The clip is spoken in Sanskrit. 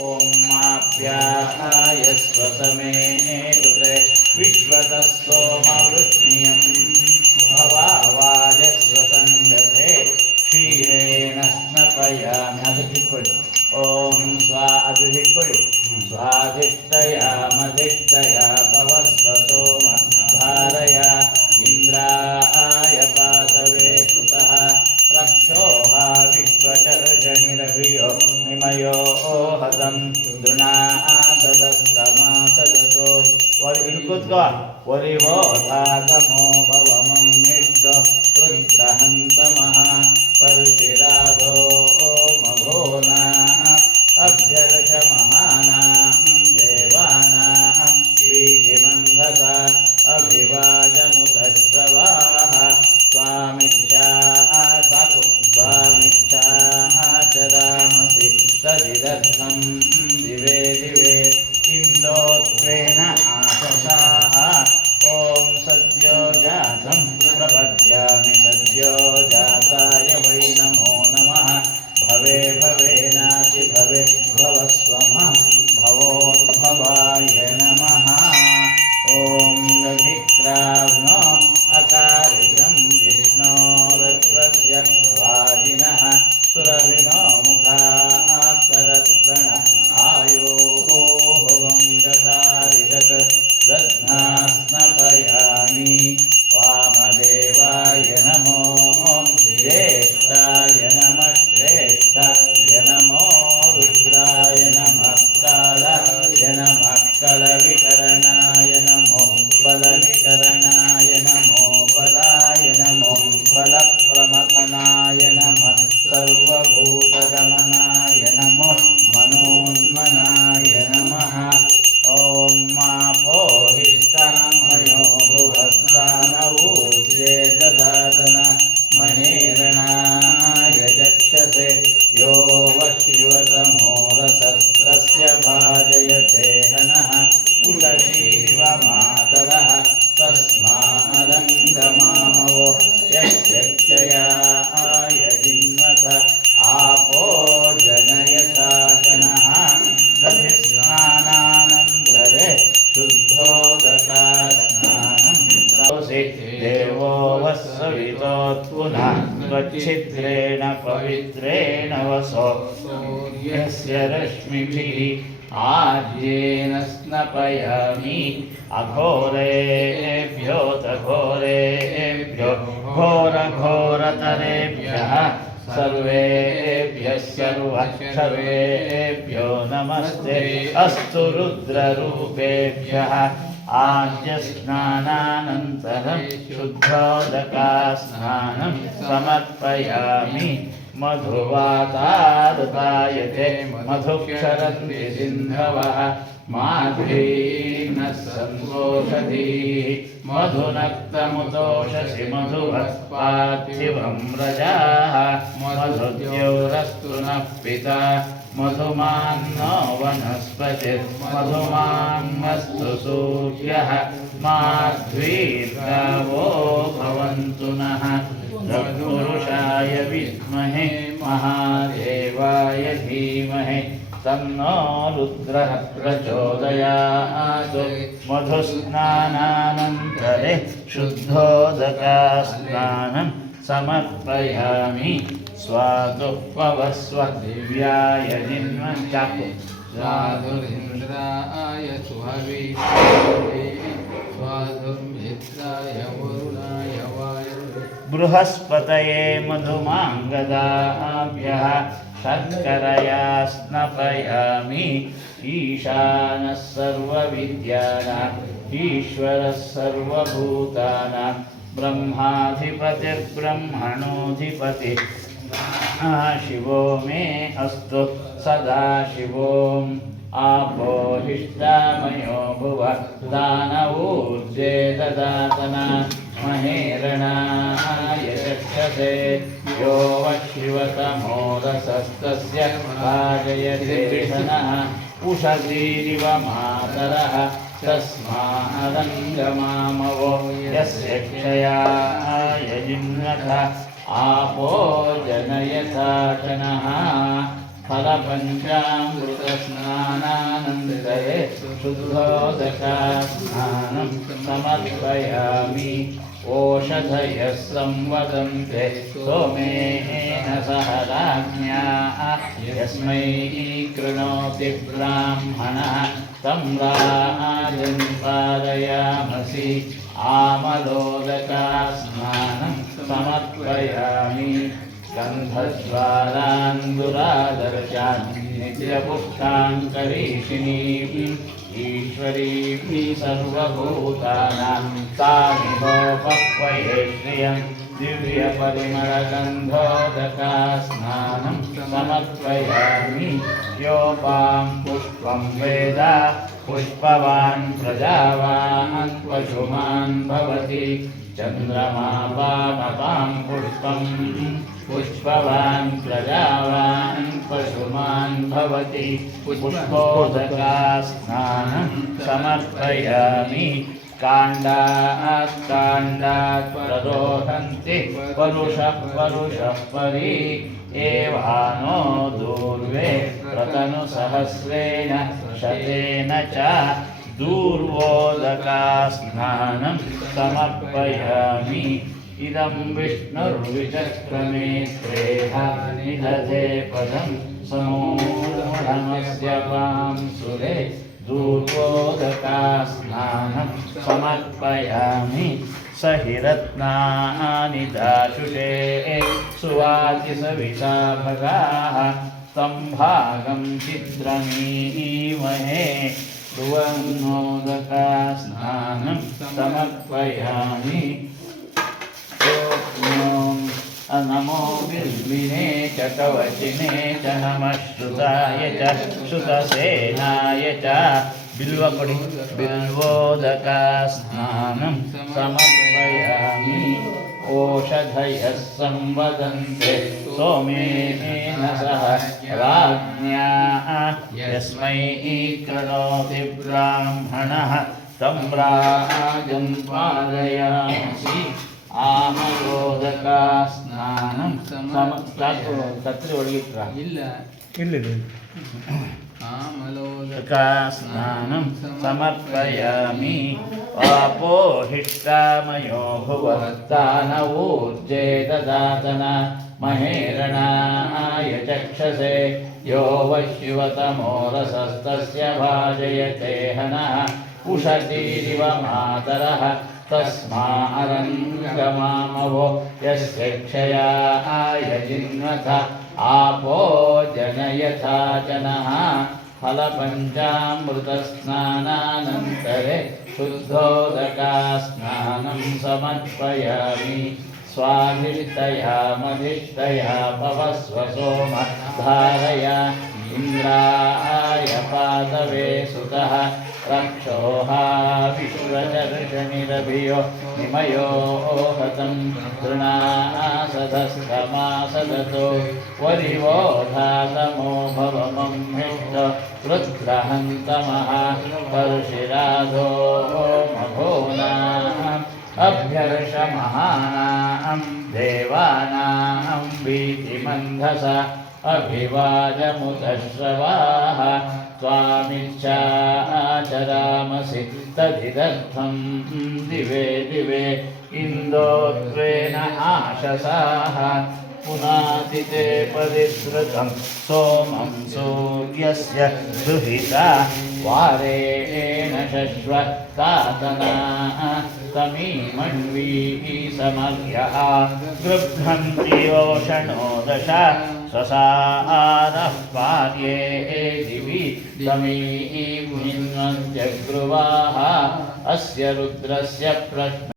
ॐ माप्याय स्वसमे ऋते विश्वतः सोमवृष्णियं भवावाजस्वसङ्गते क्षीरेण स्नपयामि अभिषिक्वडि ॐ स्वा अभिषिक्वडि स्वाधिष्ठयामधिष्ठया भवस्वसोम धारया इन्द्राय पातवे सुतः रक्षोहा विश्वचर्षनिरभियो निमयो हतं दृणासदस्तमासदतो वरिकुत्वा वरिवोधातमो भवमं निष्ठो रुद्रहन्तमः परशिराधो मघोना अभ्यर्षमहानां देवानां प्रीतिमन्धसा अभिवाजमुतश्रवाः स्वामिच्छा चरामसि तदिदर्थं दिवे दिवे इन्दोत्वेन आशसाः ॐ सद्यो जातं प्रपद्यामि सद्यो जाताय वै नमो नमः भवे भवेनासि भवे भवस्वमः भवोद्भवाय नमः ॐ दधिक्राव्नो अकारिषं जिष्णोरस्वस्य वाजिनः सुरभिनो मुखात्तरत्प्रण आयोः गतारिषत् दध्नास्नपयामि वामदेवाय नमो ज्येष्ठाय नमः श्रेष्ठाय नमो रुद्राय नमः कालाय नमः कलविकरणाय नमो बलविकरणाय नमो बलाय नमो बलप्रमथनाय नमः सर्वभूतगमनाय नमो मनोन्मनाय नमः ॐ मापोहिष्टामयो भुवस्तानवूर्जे ददातन महेरणाय चक्षसे यो वशिवतमोरसस्तस्य भाजयते हनः उषशीरिव मातरः तस्मादङ्गमामवो यक्षयाय जिन्वथ आपो जनयता जनः दधिस्नानानन्तरे शुद्धोदकास्नानं सौसि देवो वस्सवितोत्पुनः त्वच्छिद्रेण पवित्रेण वसो यस्य रश्मिभिः आद्येन स्नपयामि अघोरेभ्योऽतघोरेभ्यो घोरघोरतरेभ्यः सर्वेभ्यो नमस्ते अस्तु रुद्ररूपेभ्यः आद्यस्नानानन्तरं शुद्धोदकास्नानं समर्पयामि मधुवातादतायते मधुक्षरन्ति सिन्धवः माध्वीर्नः सन्तोषधीः मधुनक्तमुतोषसि मधुवत्पार्थिवं रजाः मधुद्योरस्तु नः पिता मधुमान्नो वनस्पतिर्मधुमान्नस्तु सूर्यः माध्वीर्गावो भवन्तु नः तत्पुरुषाय विद्महे महादेवाय धीमहि तन्नो रुद्रः प्रचोदयात् मधुस्नानानन्तरे शुद्धोदकास्नानं समर्पयामि स्वादुपवस्व दिव्याय जिन्वञ्चाकु स्वाधुरिन्द्राय सुहवे स्वाधुर्मित्राय वरुणाय वायुवे बृहस्पतये मधुमाङ्गदाभ्यः शर्करया स्नपयामि ईशानः सर्वविद्यानाम् ईश्वरः सर्वभूतानां ब्रह्माधिपतिर्ब्रह्मणोऽधिपतिः शिवो मे अस्तु सदा शिवोम् आपोहिष्टामयो भुव दानवूर्जे ददातन महेरणाय चक्षसे यो वशिवतमोरसस्तस्य भाजयते शनः उषतीरिव मातरः तस्मादङ्गमामवो यस्य क्षयाय जिन्वथ आपो जनयथा जनः फलपञ्चामृतस्नानानन्तरे शुद्धोदकास्नानं समर्पयामि ओषधयः संवदन्ते सोमेन सह राज्ञा यस्मै कृणोति ब्राह्मणः तं राजन् पारयामसि आमलोदकास्नानं समर्पयामि गन्धद्वारान्दुरादर्शान् नित्यपुष्टाङ्करीषिणीम् ईश्वरीं सर्वभूतानां तामिहोपक्वये श्रियं दिव्यपरिमलगन्धोदकास्नानं समर्पयामि योपां पुष्पं वेद पुष्पवान् प्रजावान् पशुमान् भवति चन्द्रमा पामपां पुष्पं पुष्पवान् प्रजावान् पशुमान् भवति पुष्पोदकास्नानं समर्पयामि काण्डात् काण्डात् प्ररोहन्ति परुषः परि एवानो दूर्वे प्रतनुसहस्रेण शतेन च दूर्वोदकास्नानं समर्पयामि इदं विष्णुर्विचक्रमेत्रेह निदधे पदं समूढमस्य वां सुरे दूर्वोदकास्नानं समर्पयामि सहि रत्नानि दाशुषे सुवाचिसविता भगाः तं भागं चित्रमीमहे सुवर्णोदकास्नानं समर्पयामि नमो बिल्विने च कवचिने च नमः श्रुताय च श्रुतसेनाय च बिल्वपडि बिल्वोदकास्नानं समर्पयामि ओषधयः संवदन्ते सोमेन सह राज्ञा यस्मै कृणोति ब्राह्मणः तं राजन् पारयामि आमलोदकास्नानं कत्री ಒಳಗಿಟ್ರಾ ಇಲ್ಲ आमलोदकास्नानं समर्पयामि आपोहिष्टामयो भुवत्तानवूर्जे ददातन महेरणाय चक्षसे यो वश्युवतमो रसस्तस्य भाजयते हनः उषतीरिव मातरः तस्मारङ्गमामवो यस्य क्षयाय जिन्वथ आपो जनयथा जनः फलपञ्चामृतस्नानानन्तरे शुद्धोदकास्नानं समर्पयामि स्वाधिष्ठया मधिष्ठया पवस्व सोम धारय इन्द्राय पादवे सुतः रक्षोहा विश्वचर्षनिरभियो निमयो हतं तृणासदस्तमासदतो वरिवोधातमो भवमं हिष्ट रुद्रहन्तमः पर्षिराधो मघोनाम् अभ्यर्षमहानां देवानां भीतिमन्धस अभिवादमुदश्रवाः त्वामिच्छाचरामसि तदिदर्थं दिवे दिवे इन्दोत्वेन आशसाः पुनातिते परिसृतं सोमं सूर्यस्य दुहिता वारेण शश्वतातना तमीमण्वी समर्यः गृह्णन्ति योषणो दश स्वसारः पार्ये दिवि तमीमिन्वन्त्यग्रुवाः अस्य रुद्रस्य प्रश्न